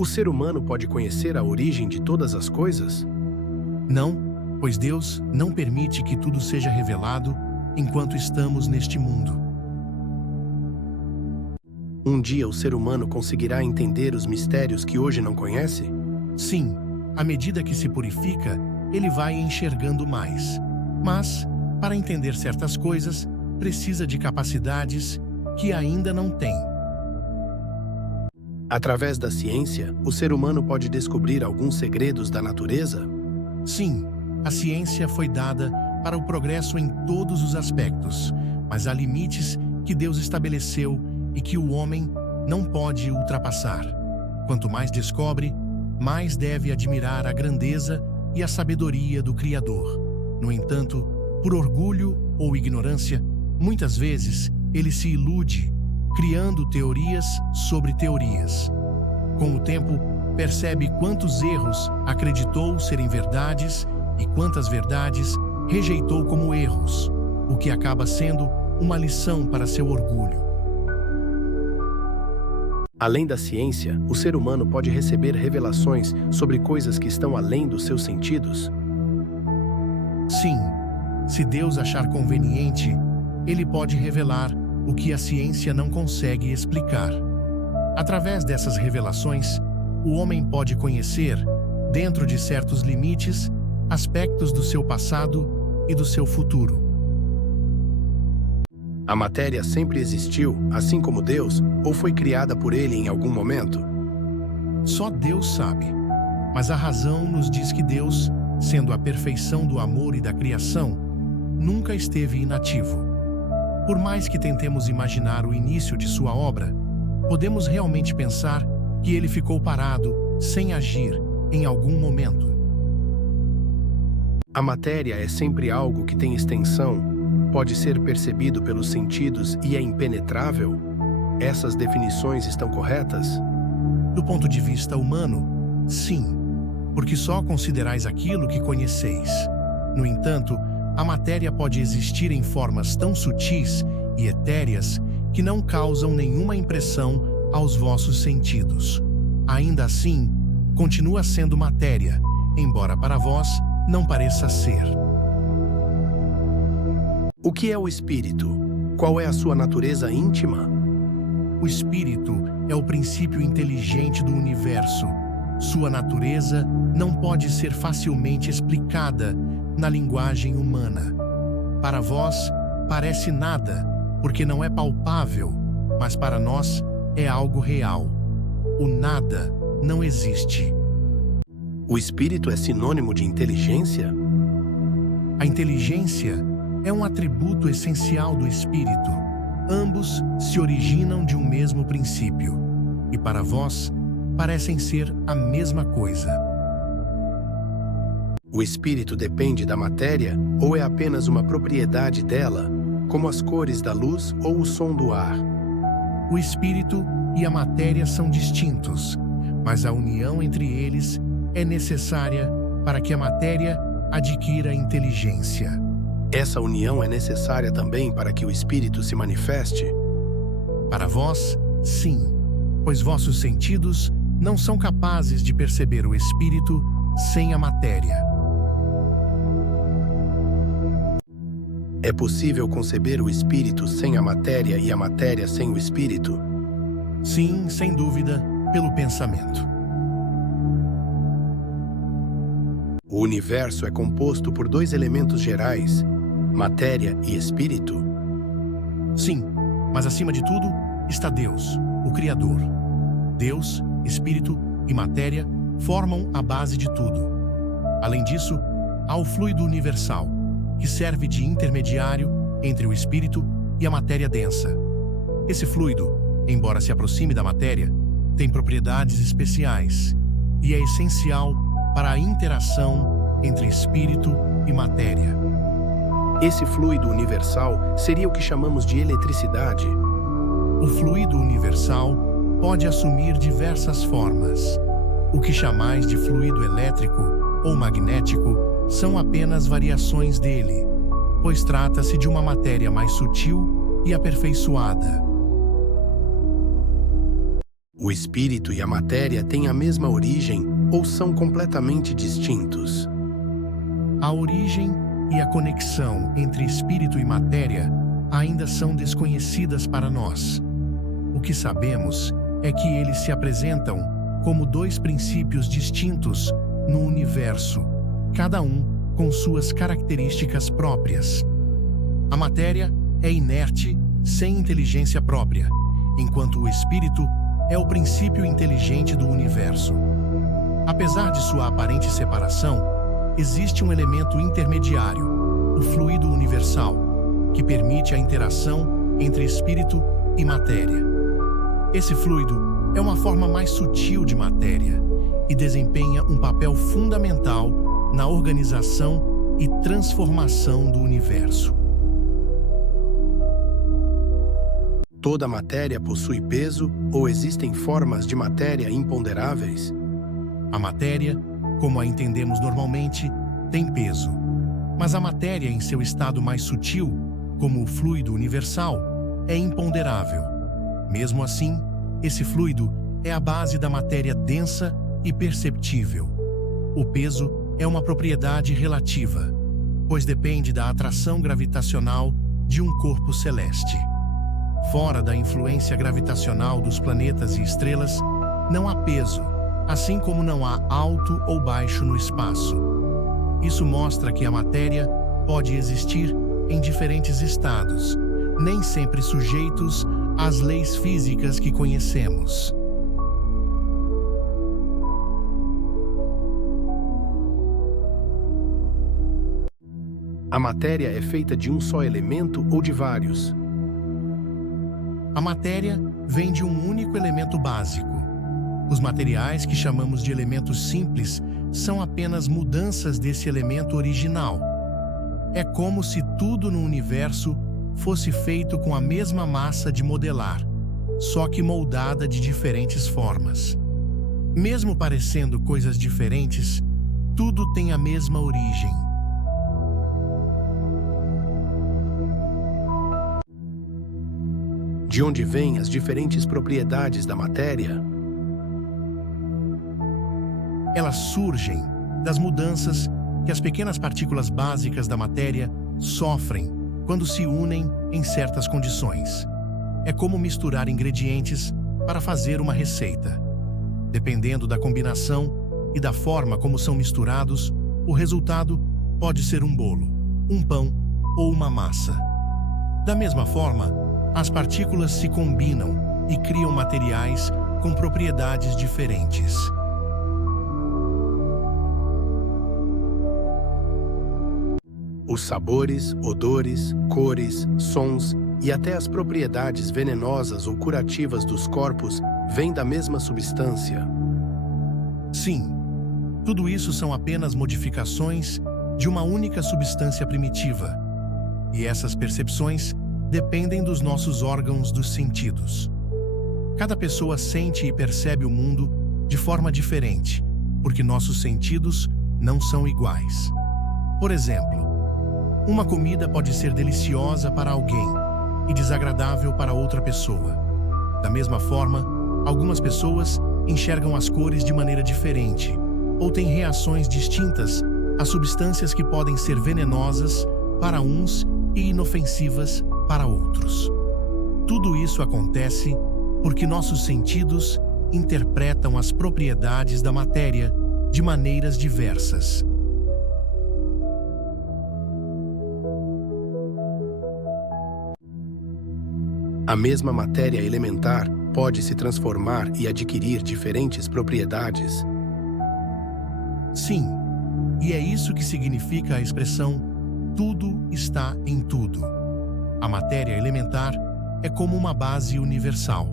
O ser humano pode conhecer a origem de todas as coisas? Não, pois Deus não permite que tudo seja revelado enquanto estamos neste mundo. Um dia o ser humano conseguirá entender os mistérios que hoje não conhece? Sim, à medida que se purifica, ele vai enxergando mais. Mas, para entender certas coisas, precisa de capacidades que ainda não tem. Através da ciência, o ser humano pode descobrir alguns segredos da natureza? Sim, a ciência foi dada para o progresso em todos os aspectos, mas há limites que Deus estabeleceu e que o homem não pode ultrapassar. Quanto mais descobre, mais deve admirar a grandeza e a sabedoria do Criador. No entanto, por orgulho ou ignorância, muitas vezes ele se ilude, criando teorias sobre teorias. Com o tempo, percebe quantos erros acreditou serem verdades e quantas verdades rejeitou como erros, o que acaba sendo uma lição para seu orgulho. Além da ciência, o ser humano pode receber revelações sobre coisas que estão além dos seus sentidos? Sim, se Deus achar conveniente, Ele pode revelar o que a ciência não consegue explicar. Através dessas revelações, o homem pode conhecer, dentro de certos limites, aspectos do seu passado e do seu futuro. A matéria sempre existiu, assim como Deus, ou foi criada por Ele em algum momento? Só Deus sabe, mas a razão nos diz que Deus, sendo a perfeição do amor e da criação, nunca esteve inativo. Por mais que tentemos imaginar o início de sua obra, podemos realmente pensar que ele ficou parado, sem agir, em algum momento. A matéria é sempre algo que tem extensão, pode ser percebido pelos sentidos e é impenetrável? Essas definições estão corretas? Do ponto de vista humano, sim, porque só considerais aquilo que conheceis. No entanto, a matéria pode existir em formas tão sutis e etéreas que não causam nenhuma impressão aos vossos sentidos. Ainda assim, continua sendo matéria, embora para vós não pareça ser. O que é o espírito? Qual é a sua natureza íntima? O espírito é o princípio inteligente do universo. Sua natureza não pode ser facilmente explicada na linguagem humana. Para vós, parece nada, porque não é palpável, mas para nós é algo real. O nada não existe. O espírito é sinônimo de inteligência? A inteligência é um atributo essencial do espírito. Ambos se originam de um mesmo princípio, e para vós, parecem ser a mesma coisa. O espírito depende da matéria ou é apenas uma propriedade dela, como as cores da luz ou o som do ar? O espírito e a matéria são distintos, mas a união entre eles é necessária para que a matéria adquira inteligência. Essa união é necessária também para que o espírito se manifeste? Para vós, sim, pois vossos sentidos não são capazes de perceber o espírito sem a matéria. É possível conceber o espírito sem a matéria e a matéria sem o espírito? Sim, sem dúvida, pelo pensamento. O universo é composto por dois elementos gerais, matéria e espírito? Sim, mas acima de tudo está Deus, o Criador. Deus, espírito e matéria formam a base de tudo. Além disso, há o fluido universal, que serve de intermediário entre o espírito e a matéria densa. Esse fluido, embora se aproxime da matéria, tem propriedades especiais e é essencial para a interação entre espírito e matéria. Esse fluido universal seria o que chamamos de eletricidade? O fluido universal pode assumir diversas formas. O que chamais de fluido elétrico ou magnético são apenas variações dele, pois trata-se de uma matéria mais sutil e aperfeiçoada. O espírito e a matéria têm a mesma origem ou são completamente distintos? A origem e a conexão entre espírito e matéria ainda são desconhecidas para nós. O que sabemos é que eles se apresentam como dois princípios distintos no universo, cada um com suas características próprias. A matéria é inerte, sem inteligência própria, enquanto o espírito é o princípio inteligente do universo. Apesar de sua aparente separação, existe um elemento intermediário, o fluido universal, que permite a interação entre espírito e matéria. Esse fluido é uma forma mais sutil de matéria e desempenha um papel fundamental na organização e transformação do universo. Toda matéria possui peso ou existem formas de matéria imponderáveis? A matéria, como a entendemos normalmente, tem peso. Mas a matéria em seu estado mais sutil, como o fluido universal, é imponderável. Mesmo assim, esse fluido é a base da matéria densa e perceptível. O peso é uma propriedade relativa, pois depende da atração gravitacional de um corpo celeste. Fora da influência gravitacional dos planetas e estrelas, não há peso, assim como não há alto ou baixo no espaço. Isso mostra que a matéria pode existir em diferentes estados, nem sempre sujeitos às leis físicas que conhecemos. A matéria é feita de um só elemento ou de vários? A matéria vem de um único elemento básico. Os materiais que chamamos de elementos simples são apenas mudanças desse elemento original. É como se tudo no universo fosse feito com a mesma massa de modelar, só que moldada de diferentes formas. Mesmo parecendo coisas diferentes, tudo tem a mesma origem. De onde vêm as diferentes propriedades da matéria? Elas surgem das mudanças que as pequenas partículas básicas da matéria sofrem quando se unem em certas condições. É como misturar ingredientes para fazer uma receita. Dependendo da combinação e da forma como são misturados, o resultado pode ser um bolo, um pão ou uma massa. Da mesma forma, as partículas se combinam e criam materiais com propriedades diferentes. Os sabores, odores, cores, sons e até as propriedades venenosas ou curativas dos corpos vêm da mesma substância? Sim, tudo isso são apenas modificações de uma única substância primitiva. E essas percepções dependem dos nossos órgãos dos sentidos. Cada pessoa sente e percebe o mundo de forma diferente, porque nossos sentidos não são iguais. Por exemplo, uma comida pode ser deliciosa para alguém e desagradável para outra pessoa. Da mesma forma, algumas pessoas enxergam as cores de maneira diferente ou têm reações distintas a substâncias que podem ser venenosas para uns e inofensivas para outros. Tudo isso acontece porque nossos sentidos interpretam as propriedades da matéria de maneiras diversas. A mesma matéria elementar pode se transformar e adquirir diferentes propriedades? Sim, e é isso que significa a expressão "tudo está em tudo". A matéria elementar é como uma base universal.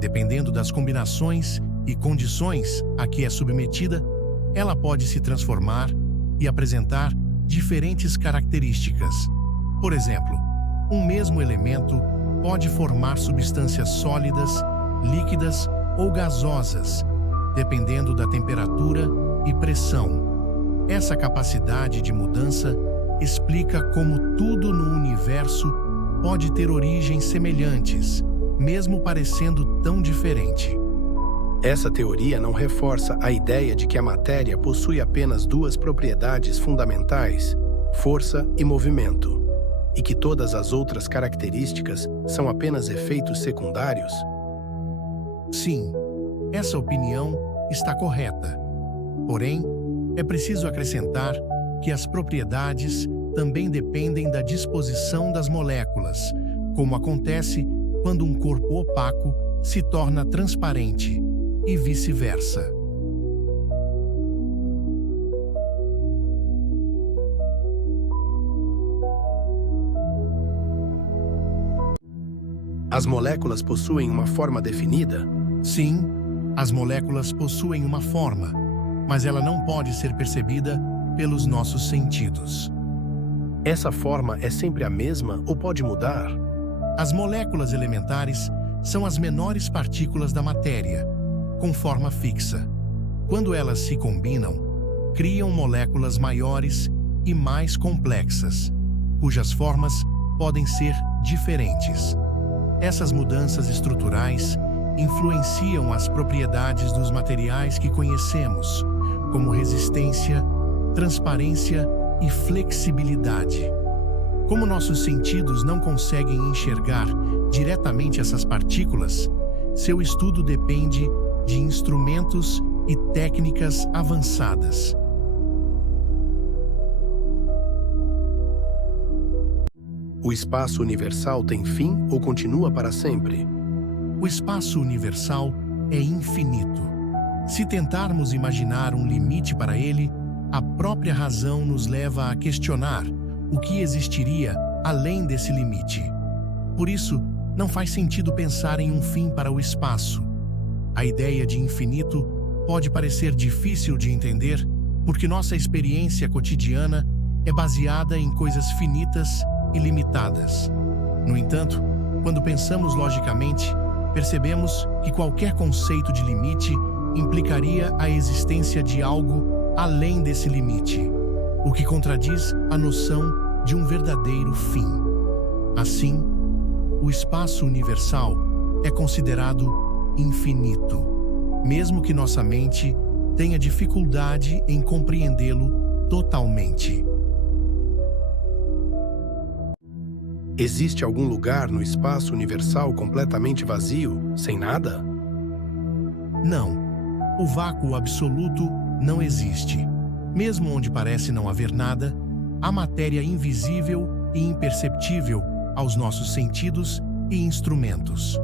Dependendo das combinações e condições a que é submetida, ela pode se transformar e apresentar diferentes características. Por exemplo, um mesmo elemento pode formar substâncias sólidas, líquidas ou gasosas, dependendo da temperatura e pressão. Essa capacidade de mudança explica como tudo no universo pode ter origens semelhantes, mesmo parecendo tão diferente. Essa teoria não reforça a ideia de que a matéria possui apenas duas propriedades fundamentais, força e movimento, e que todas as outras características são apenas efeitos secundários? Sim, essa opinião está correta. Porém, é preciso acrescentar que as propriedades também dependem da disposição das moléculas, como acontece quando um corpo opaco se torna transparente, e vice-versa. As moléculas possuem uma forma definida? Sim, as moléculas possuem uma forma, mas ela não pode ser percebida pelos nossos sentidos. Essa forma é sempre a mesma ou pode mudar? As moléculas elementares são as menores partículas da matéria, com forma fixa. Quando elas se combinam, criam moléculas maiores e mais complexas, cujas formas podem ser diferentes. Essas mudanças estruturais influenciam as propriedades dos materiais que conhecemos, como resistência, transparência e flexibilidade. Como nossos sentidos não conseguem enxergar diretamente essas partículas, seu estudo depende de instrumentos e técnicas avançadas. O espaço universal tem fim ou continua para sempre? O espaço universal é infinito. Se tentarmos imaginar um limite para ele, a própria razão nos leva a questionar o que existiria além desse limite. Por isso, não faz sentido pensar em um fim para o espaço. A ideia de infinito pode parecer difícil de entender, porque nossa experiência cotidiana é baseada em coisas finitas e limitadas. No entanto, quando pensamos logicamente, percebemos que qualquer conceito de limite implicaria a existência de algo além desse limite, o que contradiz a noção de um verdadeiro fim. Assim, o espaço universal é considerado infinito, mesmo que nossa mente tenha dificuldade em compreendê-lo totalmente. Existe algum lugar no espaço universal completamente vazio, sem nada? Não. O vácuo absoluto não existe. Mesmo onde parece não haver nada, há matéria invisível e imperceptível aos nossos sentidos e instrumentos.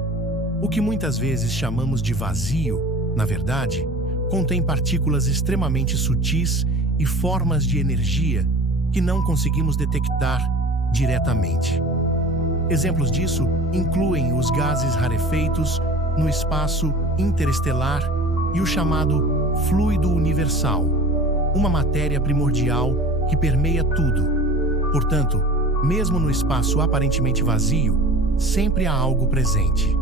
O que muitas vezes chamamos de vazio, na verdade, contém partículas extremamente sutis e formas de energia que não conseguimos detectar diretamente. Exemplos disso incluem os gases rarefeitos no espaço interestelar e o chamado fluido universal, uma matéria primordial que permeia tudo. Portanto, mesmo no espaço aparentemente vazio, sempre há algo presente.